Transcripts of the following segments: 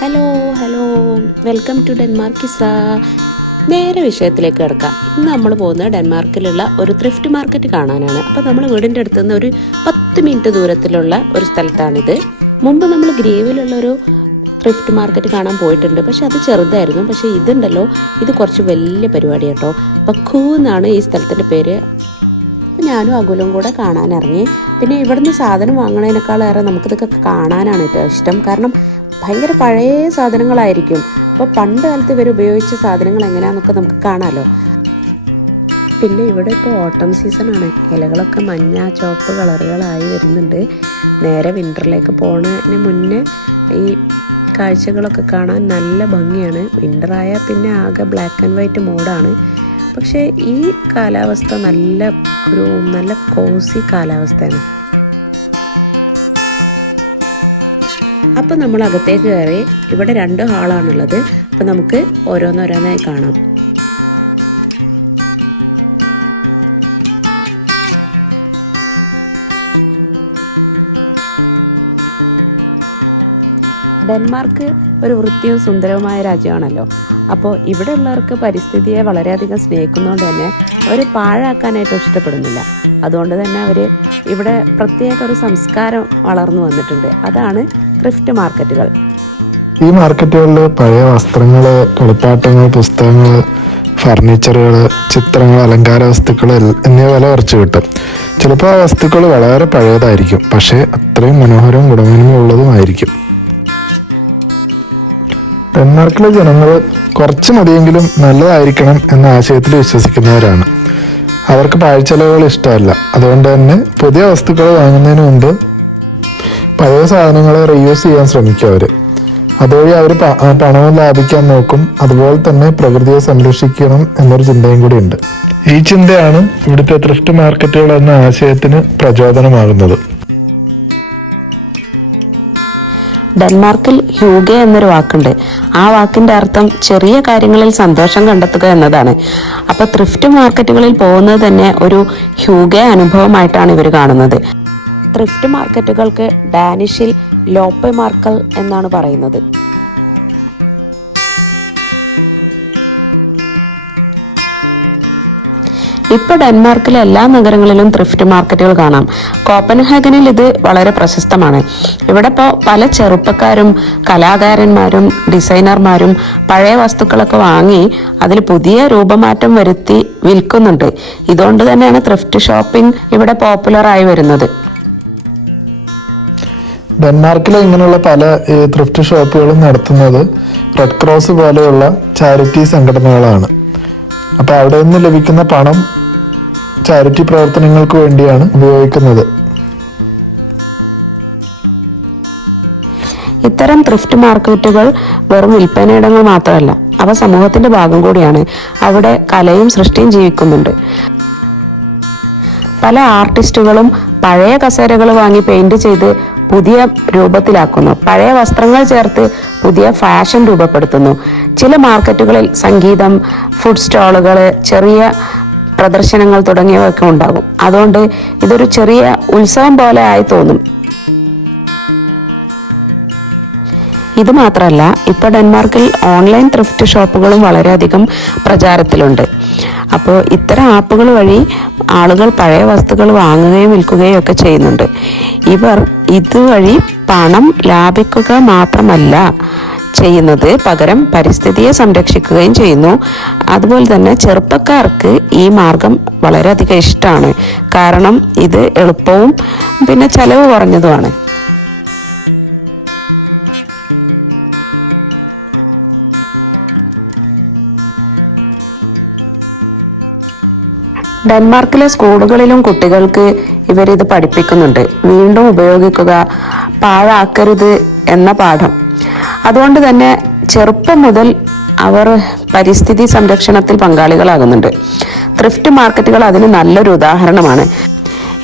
Hello welcome to Denmark കിസ്സ. നേരെ വിഷയത്തിലേക്ക് കിടക്കാം. ഇന്ന് നമ്മൾ പോകുന്നത് ഡെൻമാർക്കിലുള്ള ഒരു ത്രിഫ്റ്റ് മാർക്കറ്റ് കാണാനാണ്. അപ്പോൾ നമ്മൾ വീടിൻ്റെ അടുത്ത് നിന്ന് ഒരു 10 മിനിറ്റ് ദൂരത്തിലുള്ള ഒരു സ്ഥലത്താണിത്. മുമ്പ് നമ്മൾ ഗ്രീവിലുള്ളൊരു ത്രിഫ്റ്റ് മാർക്കറ്റ് കാണാൻ പോയിട്ടുണ്ട്, പക്ഷെ അത് ചെറുതായിരുന്നു. പക്ഷേ ഇതുണ്ടല്ലോ, ഇത് കുറച്ച് വലിയ പരിപാടി കേട്ടോ. ബക്കൂ എന്നാണ് ഈ സ്ഥലത്തിൻ്റെ പേര്. അപ്പോൾ ഞാനും അകുലും കൂടെ കാണാനിറങ്ങി. പിന്നെ ഇവിടുന്ന് സാധനം വാങ്ങണതിനേക്കാളേറെ നമുക്കിതൊക്കെ കാണാനാണ് ഏറ്റവും ഇഷ്ടം. കാരണം ഭയങ്കര പഴയ സാധനങ്ങളായിരിക്കും. അപ്പോൾ പണ്ട് കാലത്ത് ഇവർ ഉപയോഗിച്ച സാധനങ്ങൾ എങ്ങനെയാണെന്നൊക്കെ നമുക്ക് കാണാമല്ലോ. പിന്നെ ഇവിടെ ഇപ്പോൾ ഓട്ടം സീസണാണ്. ഇലകളൊക്കെ മഞ്ഞ ചുവപ്പ് കളറുകളായി വരുന്നുണ്ട്. നേരെ വിൻ്ററിലേക്ക് പോകുന്നതിന് മുന്നേ ഈ കാഴ്ചകളൊക്കെ കാണാൻ നല്ല ഭംഗിയാണ്. വിൻ്ററായാൽ പിന്നെ ആകെ ബ്ലാക്ക് ആൻഡ് വൈറ്റ് മോഡാണ്. പക്ഷേ ഈ കാലാവസ്ഥ നല്ല കോസി കാലാവസ്ഥയാണ്. അപ്പോൾ നമ്മൾ അകത്തേക്ക് കയറി. ഇവിടെ 2 ഹാളാണുള്ളത്. അപ്പോൾ നമുക്ക് ഓരോന്നോരോന്നായി കാണാം. ഡെൻമാർക്ക് ഒരു വൃത്തിയും സുന്ദരവുമായ രാജ്യമാണല്ലോ. അപ്പോൾ ഇവിടെ ഉള്ളവർക്ക് പരിസ്ഥിതിയെ വളരെയധികം സ്നേഹിക്കുന്നതുകൊണ്ട് തന്നെ അവർ പാഴാക്കാനായിട്ട് ഇഷ്ടപ്പെടുന്നില്ല. അതുകൊണ്ട് തന്നെ അവർ ഇവിടെ പ്രത്യേക ഒരു സംസ്കാരം വളർന്നു വന്നിട്ടുണ്ട്. അതാണ് ത്രിഫ്റ്റ് മാർക്കറ്റുകൾ. ഈ മാർക്കറ്റുകളിൽ പഴയ വസ്ത്രങ്ങൾ, കളിപ്പാട്ടങ്ങൾ, പുസ്തകങ്ങൾ, ഫർണിച്ചറുകൾ, ചിത്രങ്ങൾ, അലങ്കാര വസ്തുക്കൾ എന്നിവ വില കുറച്ച് കിട്ടും. ചിലപ്പോൾ ആ വസ്തുക്കൾ വളരെ പഴയതായിരിക്കും, പക്ഷേ അത്രയും മനോഹരവും ഗുണമേന്മയുള്ളതുമായിരിക്കും. ഡെൻമാർക്കിലെ ജനങ്ങൾ കുറച്ച് മതിയെങ്കിലും നല്ലതായിരിക്കണം എന്ന ആശയത്തിൽ വിശ്വസിക്കുന്നവരാണ്. അവർക്ക് പാഴ്ചെലവുകൾ ഇഷ്ടമല്ല. അതുകൊണ്ട് തന്നെ പുതിയ വസ്തുക്കൾ വാങ്ങുന്നതിന് മുമ്പ് പഴയ സാധനങ്ങളെ റീയൂസ് ചെയ്യാൻ ശ്രമിക്കും അവർ. അതുവഴി അവർ പണവും ലാഭിക്കാൻ നോക്കും. അതുപോലെ തന്നെ പ്രകൃതിയെ സംരക്ഷിക്കണം എന്നൊരു ചിന്തയും കൂടി ഉണ്ട്. ഈ ചിന്തയാണ് ഇവിടുത്തെ ത്രിഫ്റ്റ് മാർക്കറ്റുകൾ എന്ന ആശയത്തിന് പ്രചോദനമാകുന്നത്. ഡെൻമാർക്കിൽ ഹ്യൂഗെ എന്നൊരു വാക്കുണ്ട്. ആ വാക്കിന്റെ അർത്ഥം ചെറിയ കാര്യങ്ങളിൽ സന്തോഷം കണ്ടെത്തുക എന്നതാണ്. അപ്പൊ ത്രിഫ്റ്റ് മാർക്കറ്റുകളിൽ പോകുന്നത് തന്നെ ഒരു ഹ്യൂഗെ അനുഭവമായിട്ടാണ് ഇവർ കാണുന്നത്. ത്രിഫ്റ്റ് മാർക്കറ്റുകൾക്ക് ഡാനിഷിൽ ലോപ്പെ മാർക്കൽ എന്നാണ് പറയുന്നത്. ഇപ്പോൾ ഡെൻമാർക്കിലെ എല്ലാ നഗരങ്ങളിലും ത്രിഫ്റ്റ് മാർക്കറ്റുകൾ കാണാം. കോപ്പൻഹാഗനിൽ ഇത് വളരെ പ്രശസ്തമാണ്. ഇവിടെ ഇപ്പോൾ പല ചെറുപ്പക്കാരും കലാകാരന്മാരും ഡിസൈനർമാരും പഴയ വസ്തുക്കളൊക്കെ വാങ്ങി അതിൽ പുതിയ രൂപമാറ്റം വരുത്തി വിൽക്കുന്നുണ്ട്. ഇതുകൊണ്ട് തന്നെയാണ് ത്രിഫ്റ്റ് ഷോപ്പിംഗ് ഇവിടെ പോപ്പുലറായി വരുന്നത്. ഡെൻമാർക്കിലെ ഇങ്ങനെയുള്ള പല ത്രിഫ്റ്റ് ഷോപ്പുകളും നടത്തുന്നത് റെഡ് ക്രോസ് പോലെയുള്ള ചാരിറ്റി സംഘടനകളാണ്. അപ്പോൾ അവിടെ നിന്ന് ലഭിക്കുന്ന പണം ചാരിറ്റി പ്രവർത്തനങ്ങൾക്ക് വേണ്ടിയാണ് ഉപയോഗിക്കുന്നത്. ഇത്തരം ത്രിഫ്റ്റ് മാർക്കറ്റുകൾ വെറും വിൽപ്പനയിടങ്ങൾ മാത്രമല്ല, അവ സമൂഹത്തിന്റെ ഭാഗം കൂടിയാണ്. അവിടെ കലയും സൃഷ്ടിയും ജീവിക്കുന്നുണ്ട്. പല ആർട്ടിസ്റ്റുകളും പഴയ കസേരകൾ വാങ്ങി പെയിന്റ് ചെയ്ത് പുതിയ രൂപത്തിലാക്കുന്നു. പഴയ വസ്ത്രങ്ങൾ ചേർത്ത് പുതിയ ഫാഷൻ രൂപപ്പെടുത്തുന്നു. ചില മാർക്കറ്റുകളിൽ സംഗീതം, ഫുഡ് സ്റ്റോളുകൾ, ചെറിയ പ്രദർശനങ്ങൾ തുടങ്ങിയവയൊക്കെ ഉണ്ടാകും. അതുകൊണ്ട് ഇതൊരു ചെറിയ ഉത്സവം പോലെ ആയി തോന്നും. ഇത് മാത്രമല്ല, ഇപ്പോൾ ഡെൻമാർക്കിൽ ഓൺലൈൻ ത്രിഫ്റ്റ് ഷോപ്പുകളും വളരെയധികം പ്രചാരത്തിലുണ്ട്. അപ്പോൾ ഇത്തരം ആപ്പുകൾ വഴി ആളുകൾ പഴയ വസ്തുക്കൾ വാങ്ങുകയും വിൽക്കുകയും ഒക്കെ ചെയ്യുന്നുണ്ട്. ഇവർ ഇതുവഴി പണം ലാഭിക്കുക മാത്രമല്ല ചെയ്യുന്നത്, പകരം പരിസ്ഥിതിയെ സംരക്ഷിക്കുകയും ചെയ്യുന്നു. അതുപോലെ തന്നെ ചെറുപ്പക്കാർക്ക് ഈ മാർഗം വളരെയധികം ഇഷ്ടമാണ്. കാരണം ഇത് എളുപ്പവും പിന്നെ ചെലവ് കുറഞ്ഞതുമാണ്. ഡെൻമാർക്കിലെ സ്കൂളുകളിലും കുട്ടികൾക്ക് ഇവരിത് പഠിപ്പിക്കുന്നുണ്ട്. വീണ്ടും ഉപയോഗിക്കുക, പാഴാക്കരുത് എന്ന പാഠം. അതുകൊണ്ട് തന്നെ ചെറുപ്പം മുതൽ അവർ പരിസ്ഥിതി സംരക്ഷണത്തിൽ പങ്കാളികളാകുന്നുണ്ട്. ത്രിഫ്റ്റ് മാർക്കറ്റുകൾ അതിന് നല്ലൊരു ഉദാഹരണമാണ്.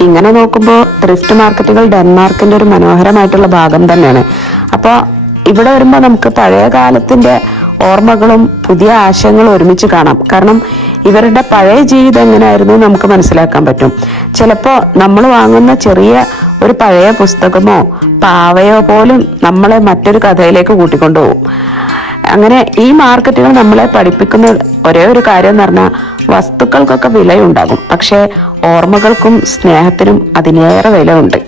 ഇങ്ങനെ നോക്കുമ്പോൾ ത്രിഫ്റ്റ് മാർക്കറ്റുകൾ ഡെൻമാർക്കിന്റെ ഒരു മനോഹരമായിട്ടുള്ള ഭാഗം തന്നെയാണ്. അപ്പോൾ ഇവിടെ വരുമ്പോൾ നമുക്ക് പഴയ കാലത്തിന്റെ ഓർമ്മകളും പുതിയ ആശയങ്ങളും ഒരുമിച്ച് കാണാം. കാരണം ഇവരുടെ പഴയ ജീവിതം എങ്ങനെയായിരുന്നു നമുക്ക് മനസ്സിലാക്കാൻ പറ്റും. ചിലപ്പോൾ നമ്മൾ വാങ്ങുന്ന ചെറിയ ഒരു പഴയ പുസ്തകമോ പാവയോ പോലും നമ്മളെ മറ്റൊരു കഥയിലേക്ക് കൂട്ടിക്കൊണ്ടുപോകും. അങ്ങനെ ഈ മാർക്കറ്റുകൾ നമ്മളെ പഠിപ്പിക്കുന്ന ഒരേ ഒരു കാര്യം എന്ന് പറഞ്ഞാൽ വസ്തുക്കൾക്കൊക്കെ വിലയുണ്ടാകും, പക്ഷേ ഓർമ്മകൾക്കും സ്നേഹത്തിനും അതിനേറെ വില ഉണ്ട്.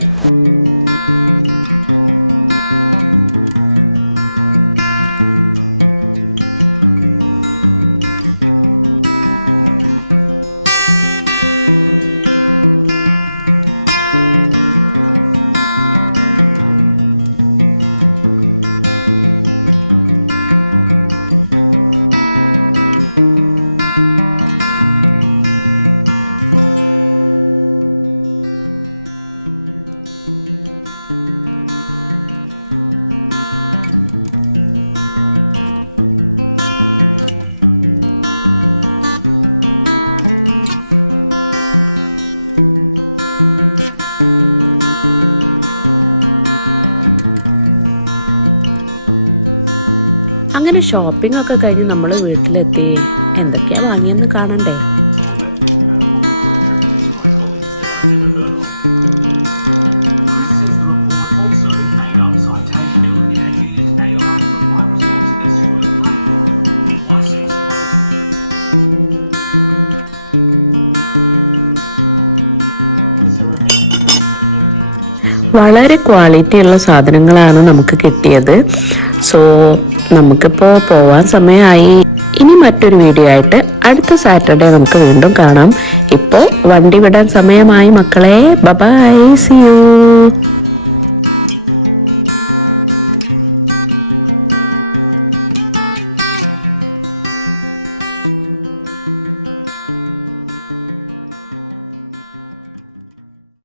അങ്ങനെ ഷോപ്പിംഗ് ഒക്കെ കഴിഞ്ഞ് നമ്മൾ വീട്ടിലെത്തി. എന്തൊക്കെയാ വാങ്ങിയെന്ന് കാണണ്ടേ? വളരെ ക്വാളിറ്റി ഉള്ള സാധനങ്ങളാണ് നമുക്ക് കിട്ടിയത്. സോ നമുക്കിപ്പോൾ പോവാൻ സമയമായി. ഇനി മറ്റൊരു വീഡിയോ ആയിട്ട് അടുത്ത സാറ്റർഡേ നമുക്ക് വീണ്ടും കാണാം. ഇപ്പോൾ വണ്ടി വിടാൻ സമയമായി മക്കളെ. Bye, see U.